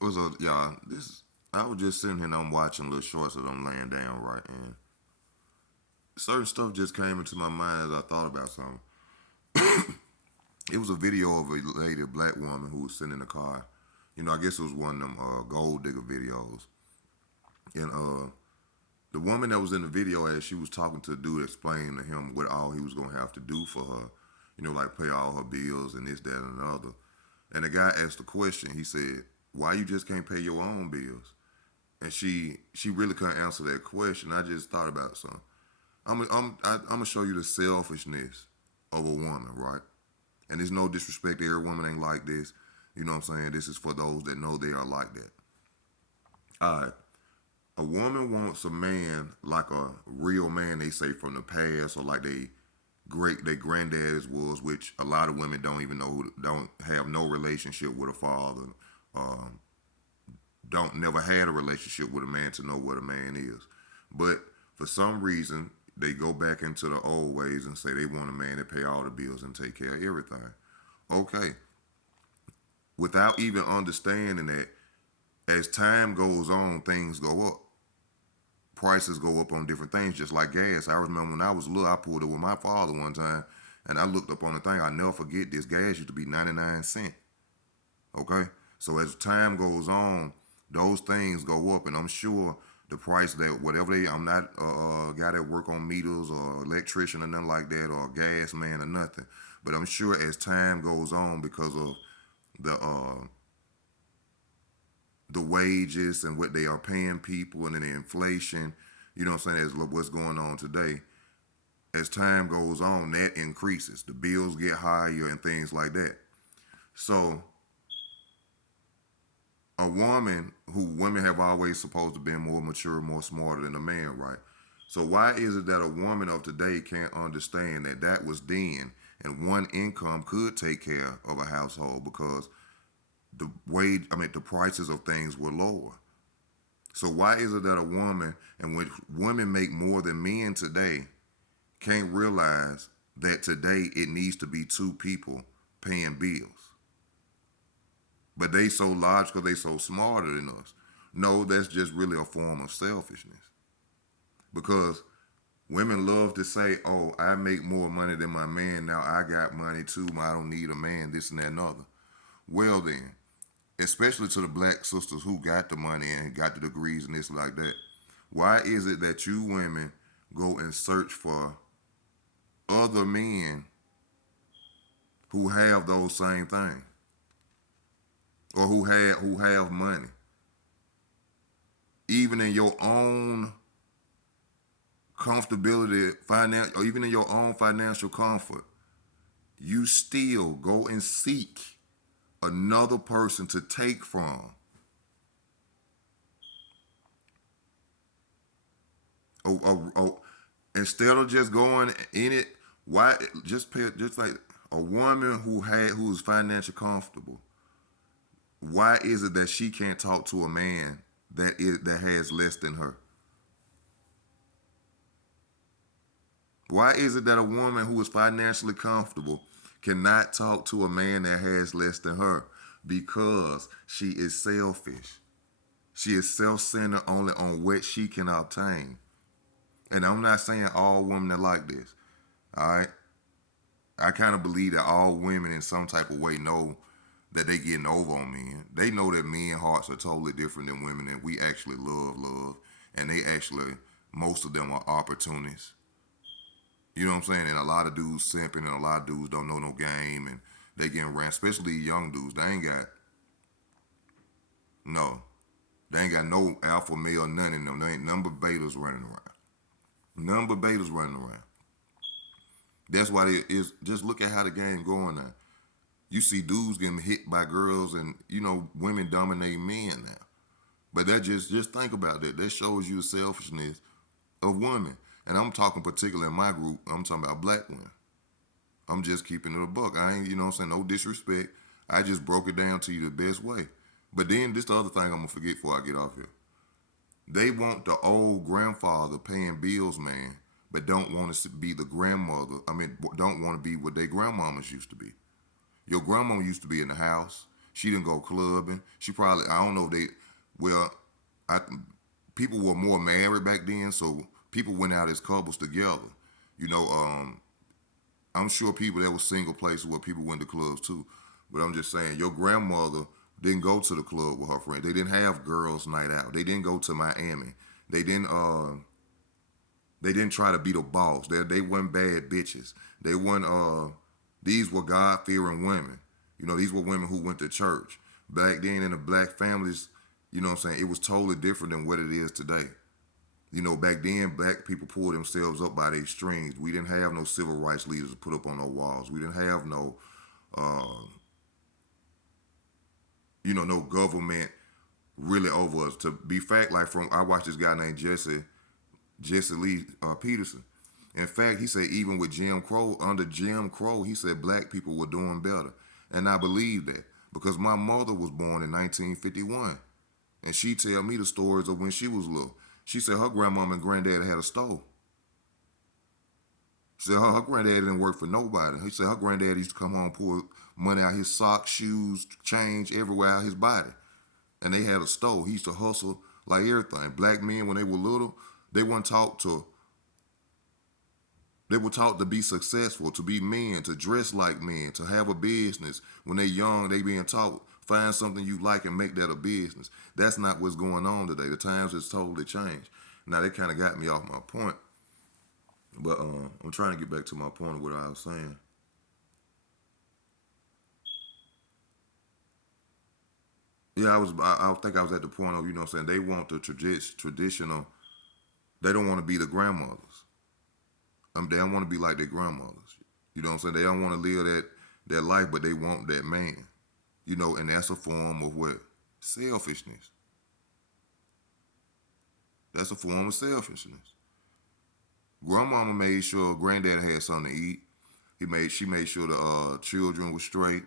was a yeah. This I was just sitting here and I'm watching little shorts as I'm laying down, right, and certain stuff just came into my mind as I thought about something. It was a video of a lady, a black woman, who was sitting in a car. I guess it was one of them gold digger videos, and the woman that was in the video, as she was talking to the dude, explaining to him what all he was gonna have to do for her, like pay all her bills and this, that, and the other. And the guy asked the question. He said, "Why you just can't pay your own bills?" And she really couldn't answer that question. I just thought about something. I'm gonna show you the selfishness of a woman, right? And there's no disrespect. Every woman ain't like this. You know what I'm saying? This is for those that know they are like that. All right. A woman wants a man like a real man, they say, from the past, or like their granddaddies was, which a lot of women don't even know, don't have no relationship with a father, um, don't never had a relationship with a man to know what a man is. But for some reason, they go back into the old ways and say they want a man to pay all the bills and take care of everything. Okay, without even understanding that, as time goes on, things go up. Prices go up on different things, just like gas. I remember when I was little, I pulled it with my father one time, and I looked up on the thing. I never forget this. Gas used to be 99 cents. Okay, so as time goes on, those things go up, and I'm sure the price that whatever they, I'm not a guy that work on meters or electrician or nothing like that, or a gas man or nothing, but I'm sure as time goes on, because of the the wages and what they are paying people and then the inflation, what I'm saying, is what's going on today. As time goes on, that increases. The bills get higher and things like that. So a woman, who women have always supposed to be more mature, more smarter than a man, right? So why is it that a woman of today can't understand that that was then, and one income could take care of a household, because the prices of things were lower. So why is it that a woman, and when women make more than men today, can't realize that today it needs to be two people paying bills? But they so logical, they so smarter than us. No, that's just really a form of selfishness. Because women love to say, "Oh, I make more money than my man. Now I got money too. I don't need a man. This and that and other." Well then, especially to the black sisters who got the money and got the degrees and this like that, why is it that you women go and search for other men who have those same things, or who have money, even in your own comfortability, or even in your own financial comfort, you still go and seek another person to take from? Oh, instead of just going in it, why just like a woman who's financially comfortable? Why is it that she can't talk to a man that has less than her? Why is it that a woman who is financially comfortable cannot talk to a man that has less than her? Because she is selfish. She is self-centered only on what she can obtain. And I'm not saying all women are like this. All right. I kind of believe that all women in some type of way know that they getting over on men. They know that men hearts are totally different than women, and we actually love, and they actually, most of them are opportunists. You know what I'm saying? And a lot of dudes simping, and a lot of dudes don't know no game, and they getting ran. Especially young dudes, they ain't got no, they ain't got no alpha male, none in them. There ain't number betas running around. Number betas running around. That's why it is. Just look at how the game going now. You see dudes getting hit by girls, and women dominate men now. But that just think about that. That shows you the selfishness of women. And I'm talking particularly in my group. I'm talking about black women. I'm just keeping it a buck. I ain't, what I'm saying, no disrespect. I just broke it down to you the best way. But then this the other thing I'm gonna forget before I get off here. They want the old grandfather paying bills, man, but don't want to be the grandmother. I mean, don't want to be what their grandmamas used to be. Your grandma used to be in the house. She didn't go clubbing. She probably, I don't know if they, well, I people were more married back then, so people went out as couples together. You know, I'm sure people that were single places where people went to clubs too. But I'm just saying, your grandmother didn't go to the club with her friend. They didn't have girls' night out. They didn't go to Miami. They didn't. They didn't try to be the boss. They weren't bad bitches. They weren't. These were God fearing women. You know, these were women who went to church back then in the black families. You know what I'm saying? It was totally different than what it is today. You know, back then, black people pulled themselves up by their strings. We didn't have no civil rights leaders to put up on no walls. We didn't have no, uh, no government really over us. To be fact, like I watched this guy named Jesse Lee Peterson. In fact, he said even with Jim Crow, under Jim Crow, he said black people were doing better. And I believe that because my mother was born in 1951. And she tell me the stories of when she was little. She said her grandmama and granddad had a store. She said her granddad didn't work for nobody. He said her granddad used to come home, pull money out his socks, shoes, change everywhere out his body. And they had a store. He used to hustle like everything. Black men, when they were little, they weren't taught to they were taught to be successful, to be men, to dress like men, to have a business. When they're young, they being taught, find something you like and make that a business. That's not what's going on today. The times has totally changed. Now, that kind of got me off my point. But I'm trying to get back to my point of what I was saying. Yeah, I think I was at the point of, saying, they want the traditional, they don't want to be the grandmothers. They don't want to be like their grandmothers. You know what I'm saying? They don't want to live that life, but they want that man. And that's a form of what? Selfishness. That's a form of selfishness. Grandmama made sure granddad had something to eat. She made sure the children were straight.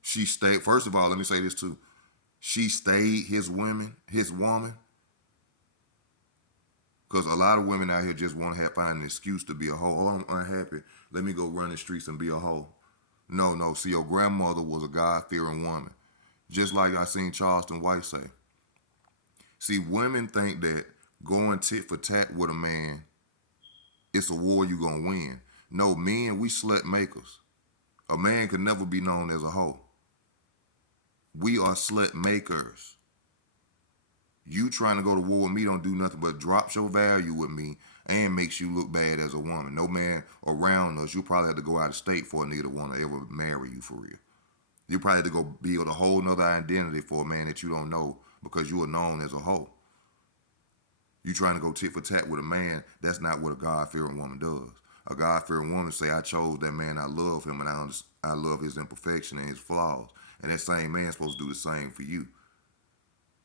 She stayed. First of all, let me say this too. She stayed his woman, because a lot of women out here just want to find an excuse to be a hoe. Oh, I'm unhappy. Let me go run the streets and be a hoe. No, no. See, your grandmother was a God-fearing woman. Just like I seen Charleston White say. See, women think that going tit for tat with a man, it's a war you gonna win. No, men, we slut makers. A man could never be known as a hoe. We are slut makers. You trying to go to war with me don't do nothing but drops your value with me and makes you look bad as a woman. No man around us, you probably have to go out of state for a nigga to want to ever marry you for real. You probably have to go build a whole nother identity for a man that you don't know because you are known as a hoe. You trying to go tit for tat with a man, that's not what a God-fearing woman does. A God-fearing woman say, I chose that man, I love him, and I love his imperfection and his flaws. And that same man's supposed to do the same for you.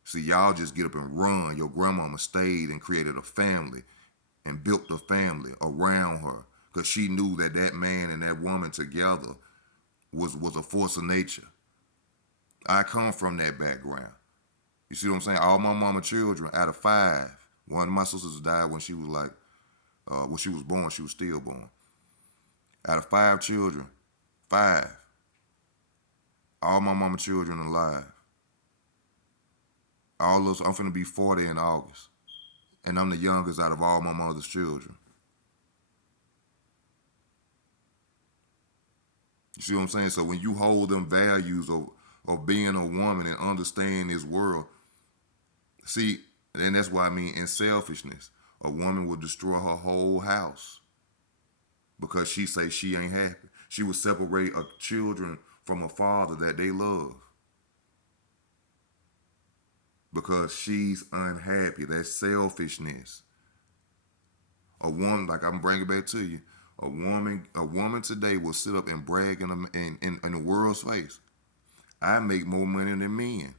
See, y'all just get up and run. Your grandmama stayed and created a family and built a family around her because she knew that that man and that woman together was a force of nature. I come from that background. You see what I'm saying? All my mama children, out of 5, one of my sisters died when she was when she was born, she was stillborn. Out of 5 children, 5, all my mama children alive. All those, I'm finna be 40 in August. And I'm the youngest out of all my mother's children. You see what I'm saying? So when you hold them values of being a woman and understand this world, see, and that's why I mean in selfishness, a woman will destroy her whole house because she say she ain't happy. She will separate a children from a father that they love because she's unhappy. That's selfishness. A woman, like I'm bringing it back to you, a woman today will sit up and brag in the world's face. I make more money than men.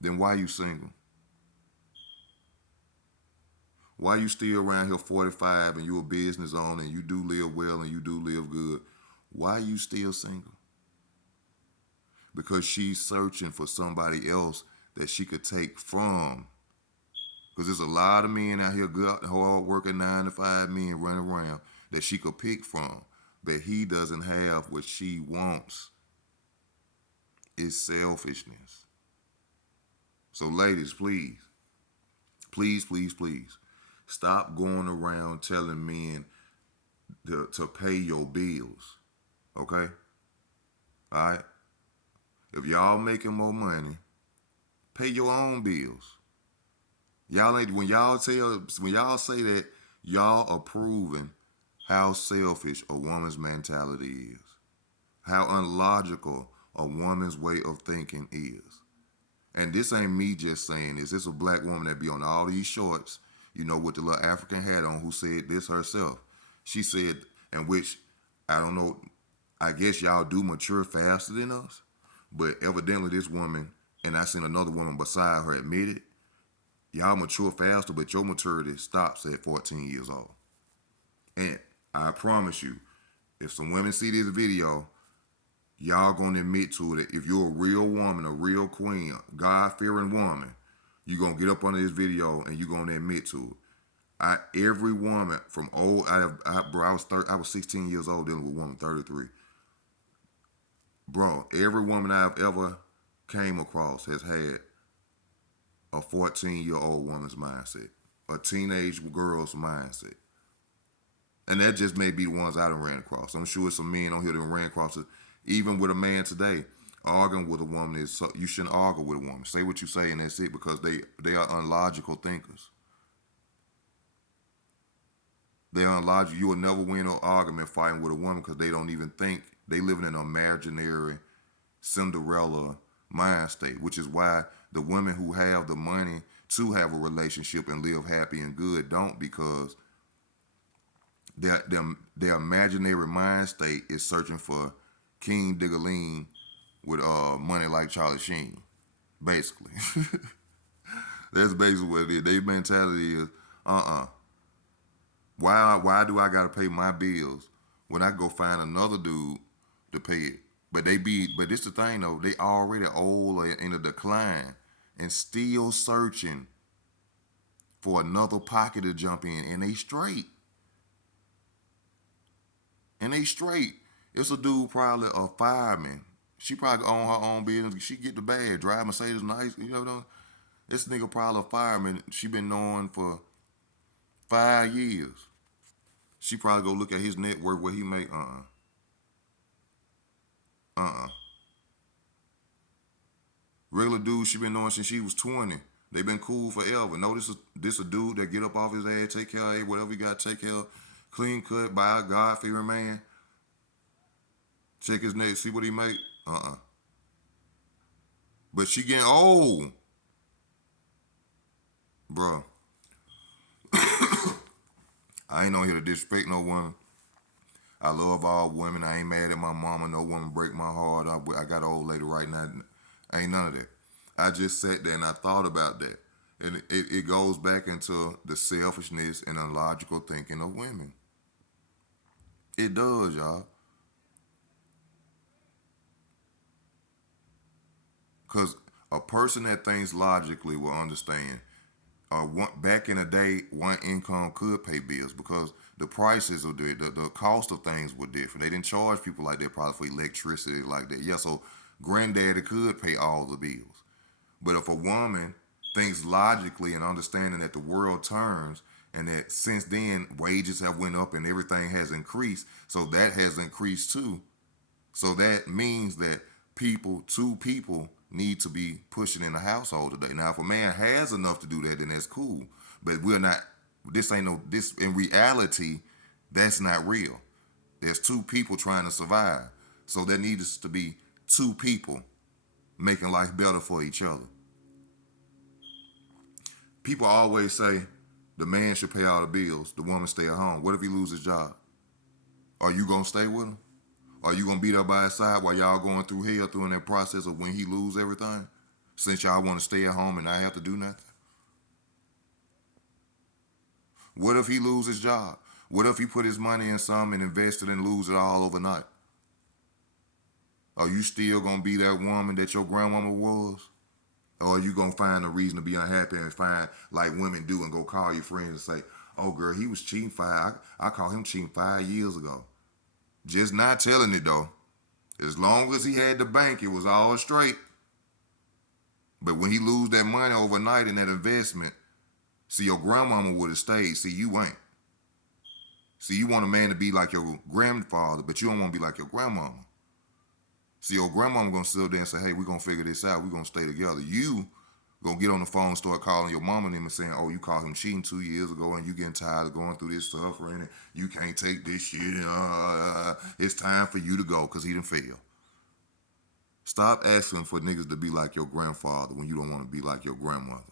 Then why you single? Why you still around here 45 and you a business owner and you do live well and you do live good? Why you still single? Because she's searching for somebody else that she could take from. Because there's a lot of men out here, good, hard working 9 to 5 men running around that she could pick from. but he doesn't have what she wants. It's selfishness. So, ladies, please, please, please, please, stop going around telling men to pay your bills. Okay? All right? If y'all making more money, pay your own bills. Y'all ain't when y'all say that, y'all are proving how selfish a woman's mentality is. How unlogical a woman's way of thinking is. And this ain't me just saying this. This is a black woman that be on all these shorts, with the little African hat on, who said this herself. She said, and which, I don't know, I guess y'all do mature faster than us, but evidently this woman, and I seen another woman beside her admit it, y'all mature faster, but your maturity stops at 14 years old. And I promise you, if some women see this video, y'all gonna admit to it. If you're a real woman, a real queen, God-fearing woman, you gonna get up under this video and you gonna admit to it. Every woman from old, I was 16 years old dealing with a woman 33. Bro, every woman I've ever came across has had a 14-year-old woman's mindset, a teenage girl's mindset. And that just may be the ones I done ran across. I'm sure some men on here that ran across it. Even with a man today, arguing with a woman is you shouldn't argue with a woman. Say what you say and that's it, because they are unlogical thinkers. They're unlogical. You will never win an argument fighting with a woman because they don't even think. They live in an imaginary Cinderella mind state, which is why the women who have the money to have a relationship and live happy and good don't, because their imaginary mind state is searching for King Diggaleen with money like Charlie Sheen, basically. That's basically what it is. Their mentality is, why do I gotta pay my bills when I go find another dude to pay it? But this the thing though, they already old or in a decline and still searching for another pocket to jump in, and they straight. And they straight. It's a dude, probably a fireman. She probably own her own business. She get the bag, drive Mercedes nice. This nigga probably a fireman. She been knowing for 5 years. She probably go look at his net worth, what he make. Regular dude she been knowing since she was 20. They been cool forever. No, this a dude that get up off his ass, take care of whatever he got to take care of. Clean cut, by a God-fearing man. Check his net, see what he make. But she getting old. Bro, I ain't on here to disrespect no woman. I love all women. I ain't mad at my mama. No woman break my heart. I got an old lady right now. Ain't none of that. I just sat there and I thought about that. And it goes back into the selfishness and illogical thinking of women. It does, y'all. Because a person that thinks logically will understand. Back in the day, one income could pay bills because the prices of the cost of things were different. They didn't charge people like that probably for electricity like that. Yeah, so granddaddy could pay all the bills. But if a woman thinks logically and understanding that the world turns and that since then wages have went up and everything has increased, so that has increased too. So that means that two people need to be pushing in the household today. Now, if a man has enough to do that, then that's cool. But this in reality, that's not real. There's two people trying to survive. So there needs to be two people making life better for each other. People always say the man should pay all the bills, the woman stay at home. What if he loses his job? Are you gonna stay with him? Are you gonna be there by his side while y'all going through hell through that process of when he lose everything? Since y'all want to stay at home and not have to do nothing? What if he lose his job? What if he put his money in something and invested and lose it all overnight? Are you still gonna be that woman that your grandmama was? Or are you gonna find a reason to be unhappy and find like women do and go call your friends and say, "Oh girl, he was cheating I caught him cheating 5 years ago." Just not telling it though. As long as he had the bank, it was all straight. But when he lose that money overnight in that investment, see, your grandmama would have stayed. See, you ain't. See, you want a man to be like your grandfather, but you don't want to be like your grandmama. See, your grandmama gonna sit there and say, hey, we're gonna figure this out. We're gonna stay together. You gonna get on the phone, start calling your mama and them and saying, oh, you caught him cheating 2 years ago and you getting tired of going through this suffering and you can't take this shit. It's time for you to go because he done failed. Stop asking for niggas to be like your grandfather when you don't want to be like your grandmother.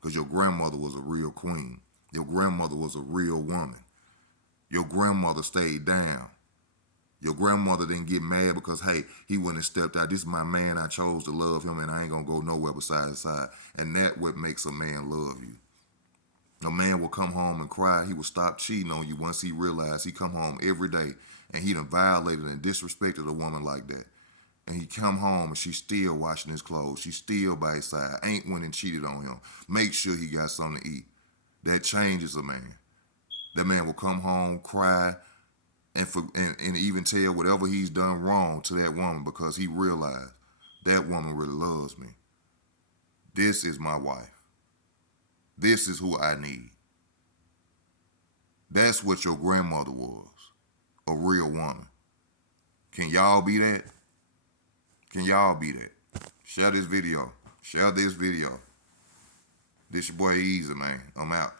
Because your grandmother was a real queen. Your grandmother was a real woman. Your grandmother stayed down. Your grandmother didn't get mad because, hey, he wouldn't have stepped out. This is my man. I chose to love him, and I ain't going to go nowhere beside his side. And that what makes a man love you. A man will come home and cry. He will stop cheating on you once he realized he come home every day and he done violated and disrespected a woman like that. And he come home and she's still washing his clothes. She's still by his side. Ain't went and cheated on him. Make sure he got something to eat. That changes a man. That man will come home, cry, and even tell whatever he's done wrong to that woman because he realized that woman really loves me. This is my wife. This is who I need. That's what your grandmother was. A real woman. Can y'all be that? Can y'all be that? Share this video. Share this video. This your boy Easy, man. I'm out.